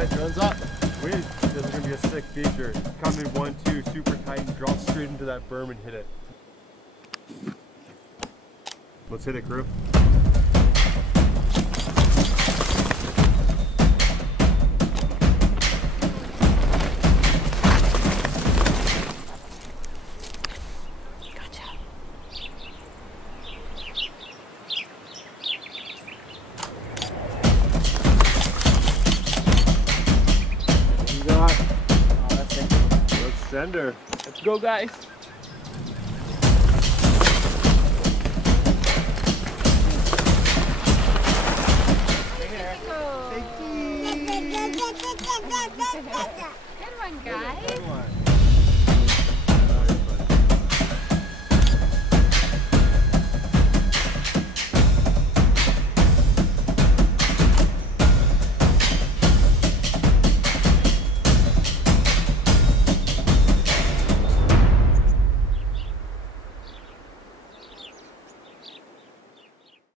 Alright, drone's up. Wait, this is gonna be a sick feature. Come in 1-2, super tight, and drop straight into that berm and hit it. Let's hit it, crew. Sender. Let's go, guys. Good one, guys. Good one.